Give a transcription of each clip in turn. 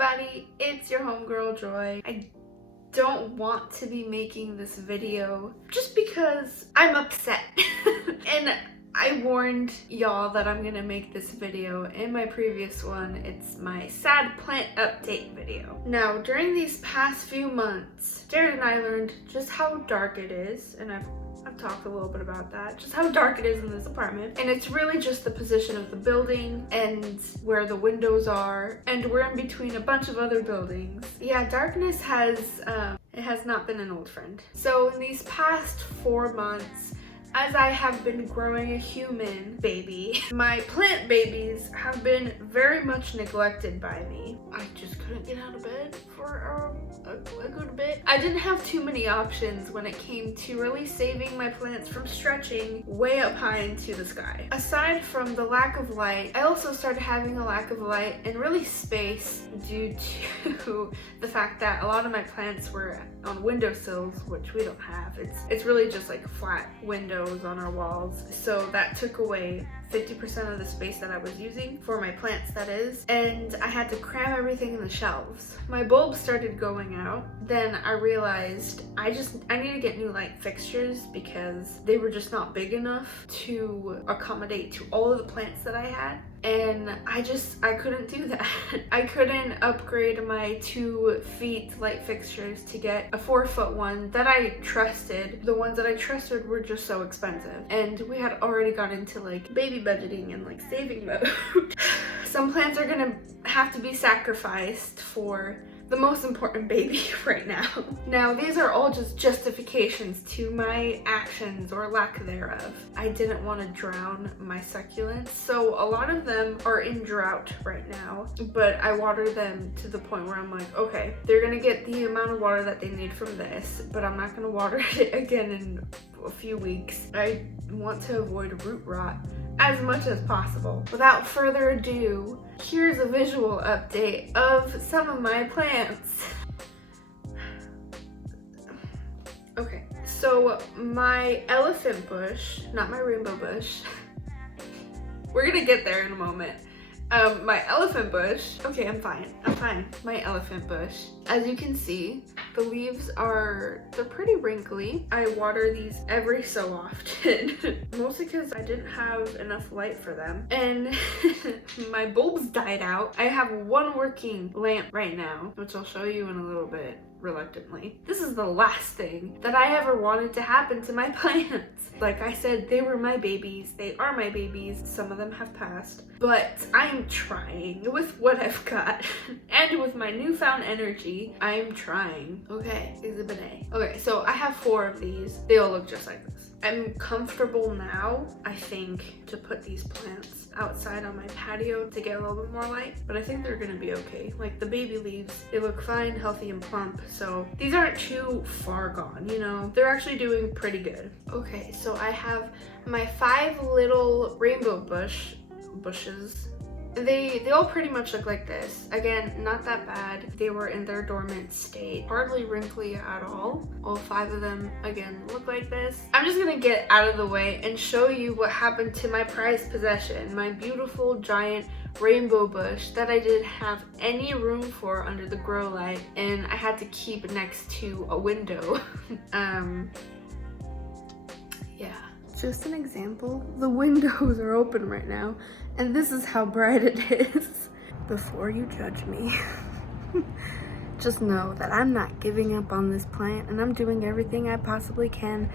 everybody, it's your homegirl Joy. I don't want to be making this video just because I'm upset. And I warned y'all that I'm gonna make this video. In my previous one, it's my sad plant update video. Now, during these past few months, Jared and I learned just how dark it is, and I've talked a little bit about that, just how dark it is in this apartment. And it's really just the position of the building and where the windows are, and we're in between a bunch of other buildings. Yeah, darkness has, it has not been an old friend. So in these past 4 months, as I have been growing a human baby, my plant babies have been very much neglected by me. I just couldn't get out of bed for a good bit. I didn't have too many options when it came to really saving my plants from stretching way up high into the sky. Aside from the lack of light, I also started having a lack of light and really space due to the fact that a lot of my plants were on windowsills, which we don't have. It's really just like flat windows on our walls. So that took away 50% of the space that I was using for my plants, that is, and I had to cram everything in the shelves. My bulbs started going out. Then I realized I need to get new light fixtures because they were just not big enough to accommodate to all of the plants that I had. And I couldn't do that. I couldn't upgrade my 2 feet light fixtures to get a 4-foot one that I trusted. The ones that I trusted were just so expensive. And we had already got into like baby budgeting and like saving mode. Some plants are gonna have to be sacrificed for the most important baby right now. Now, these are all just justifications to my actions or lack thereof. I didn't want to drown my succulents, so a lot of them are in drought right now, but I water them to the point where I'm like, okay, they're gonna get the amount of water that they need from this, but I'm not gonna water it again in a few weeks. I want to avoid root rot as much as possible. Without further ado, here's a visual update of some of my plants. Okay, so my elephant bush, not my rainbow bush, we're gonna get there in a moment. My elephant bush, okay, I'm fine. My elephant bush. As you can see, the leaves they're pretty wrinkly. I water these every so often, mostly because I didn't have enough light for them. And my bulbs died out. I have 1 working lamp right now, which I'll show you in a little bit. Reluctantly. This is the last thing that I ever wanted to happen to my plants. Like I said, they were my babies. They are my babies. Some of them have passed, but I'm trying with what I've got. And with my newfound energy, I'm trying. Okay, exhibit A. Okay, so I have 4 of these. They all look just like this. I'm comfortable now, I think, to put these plants outside on my patio to get a little bit more light, but I think they're gonna be okay. Like the baby leaves, they look fine, healthy, and plump, so these aren't too far gone, you know? They're actually doing pretty good. Okay, so I have my 5 little rainbow bushes. They all pretty much look like this. Again, not that bad. They were in their dormant state. Hardly wrinkly at all. All 5 of them, again, look like this. I'm just gonna get out of the way and show you what happened to my prized possession. My beautiful giant rainbow bush that I didn't have any room for under the grow light, and I had to keep next to a window. Yeah. Just an example, the windows are open right now, and this is how bright it is. Before you judge me, just know that I'm not giving up on this plant, and I'm doing everything I possibly can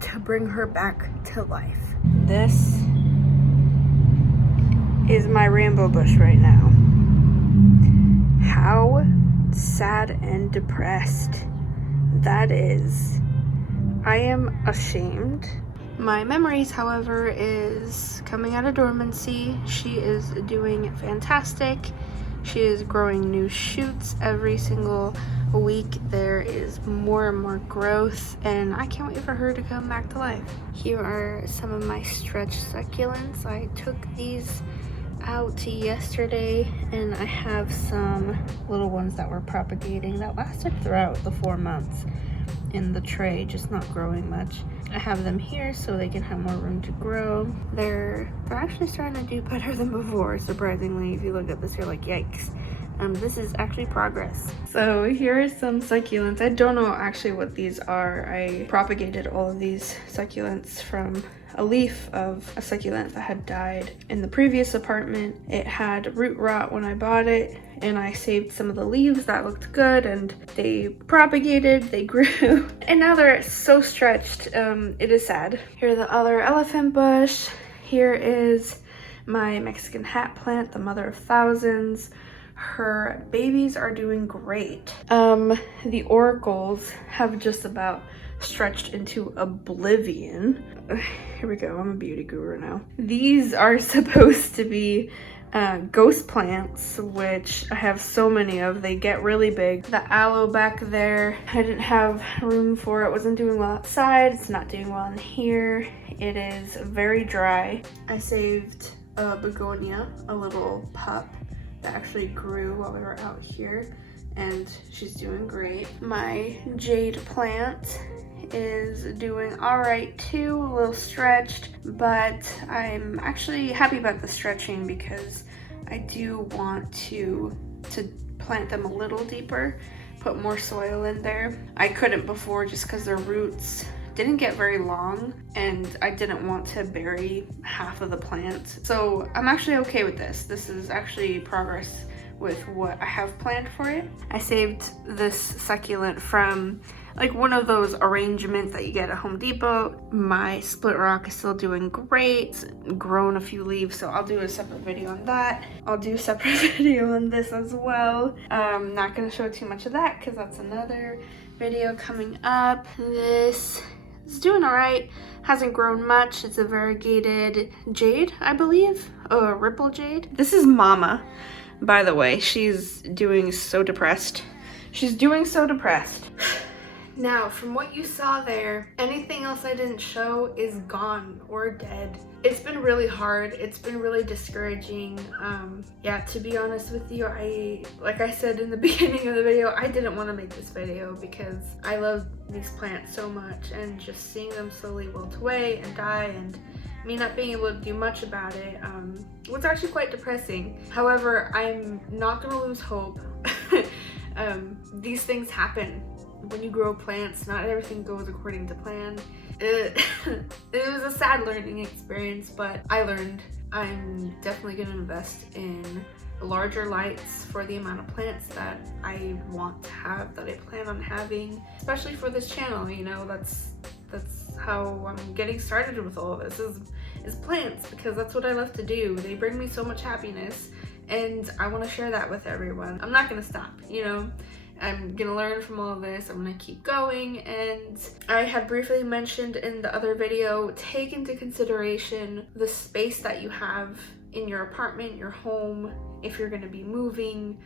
to bring her back to life. This is my rainbow bush right now. How sad and depressed that is. I am ashamed. My memories, however, is coming out of dormancy. She is doing fantastic. She is growing new shoots every single week. There is more and more growth, and I can't wait for her to come back to life. Here are some of my stretch succulents. I took these out yesterday, and I have some little ones that were propagating that lasted throughout the 4 months in the tray, just not growing much. I have them here so they can have more room to grow. They're actually starting to do better than before, surprisingly. If you look at this, you're like, yikes. This is actually progress. So here are some succulents. I don't know actually what these are. I propagated all of these succulents from a leaf of a succulent that had died in the previous apartment. It had root rot when I bought it, and I saved some of the leaves that looked good, and they propagated, they grew, and now they're so stretched. It is sad. Here's the other elephant bush. Here is my Mexican hat plant, the mother of thousands. Her babies are doing great. The oracles have just about stretched into oblivion. Here we go, I'm a beauty guru now. These are supposed to be ghost plants, which I have so many of. They get really big. The aloe back there, I didn't have room for it. Wasn't doing well outside. It's not doing well in here. It is very dry. I saved a begonia, a little pup that actually grew while we were out here, and she's doing great. My jade plant is doing all right too, a little stretched, but I'm actually happy about the stretching because I do want to plant them a little deeper, put more soil in there. I couldn't before just because their roots didn't get very long and I didn't want to bury half of the plant. So I'm actually okay with this. This is actually progress with what I have planned for it. I saved this succulent from like one of those arrangements that you get at Home Depot. My split rock is still doing great. It's grown a few leaves, so I'll do a separate video on that. I'll do a separate video on this as well. I'm not gonna show too much of that because that's another video coming up. This is doing all right. Hasn't grown much. It's a variegated jade, I believe. Oh, a ripple jade. This is Mama, by the way. She's doing so depressed. She's doing so depressed. Now, from what you saw there, anything else I didn't show is gone or dead. It's been really hard. It's been really discouraging. Yeah, to be honest with you, like I said in the beginning of the video, I didn't want to make this video because I love these plants so much, and just seeing them slowly wilt away and die and me not being able to do much about it was actually quite depressing. However, I'm not gonna lose hope. These things happen. When you grow plants, not everything goes according to plan. It was a sad learning experience, but I learned. I'm definitely going to invest in larger lights for the amount of plants that I want to have, that I plan on having, especially for this channel. You know, that's how I'm getting started with all of this is plants, because that's what I love to do. They bring me so much happiness, and I want to share that with everyone. I'm not going to stop, you know. I'm gonna learn from all of this. I'm gonna keep going, and I had briefly mentioned in the other video, take into consideration the space that you have in your apartment, your home, if you're gonna be moving,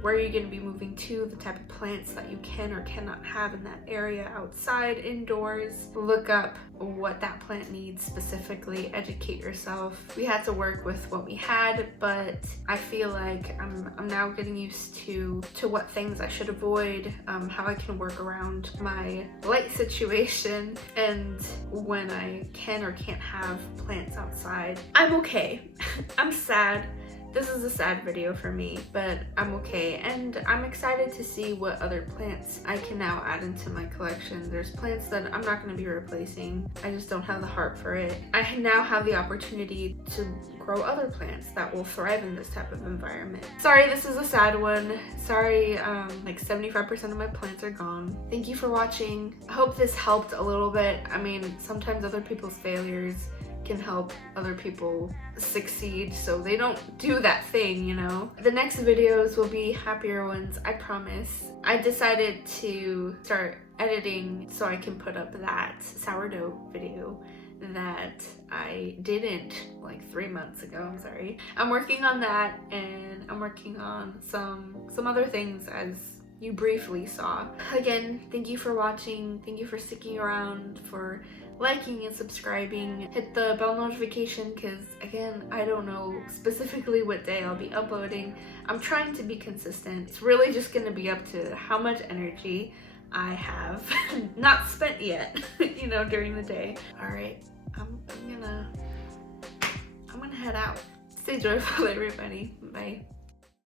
where you're going to be moving to, the type of plants that you can or cannot have in that area, outside, indoors. Look up what that plant needs specifically, educate yourself. We had to work with what we had, but I feel like I'm now getting used to what things I should avoid, how I can work around my light situation, and when I can or can't have plants outside. I'm okay. I'm sad. This is a sad video for me, but I'm okay, and I'm excited to see what other plants I can now add into my collection. There's plants that I'm not going to be replacing. I just don't have the heart for it. I now have the opportunity to grow other plants that will thrive in this type of environment. Sorry, this is a sad one. Sorry, like 75% of my plants are gone. Thank you for watching. I hope this helped a little bit. I mean, sometimes other people's failures can help other people succeed, so they don't do that thing, you know. The next videos will be happier ones, I promise. I decided to start editing so I can put up that sourdough video that I didn't like 3 months ago. I'm sorry. I'm working on that, and I'm working on some other things, as you briefly saw. Again, thank you for watching. Thank you for sticking around, for liking and subscribing. Hit the bell notification, because again, I don't know specifically what day I'll be uploading. I'm trying to be consistent. It's really just gonna be up to how much energy I have not spent yet, you know, during the day. All right, I'm gonna head out. Stay joyful, everybody. Bye.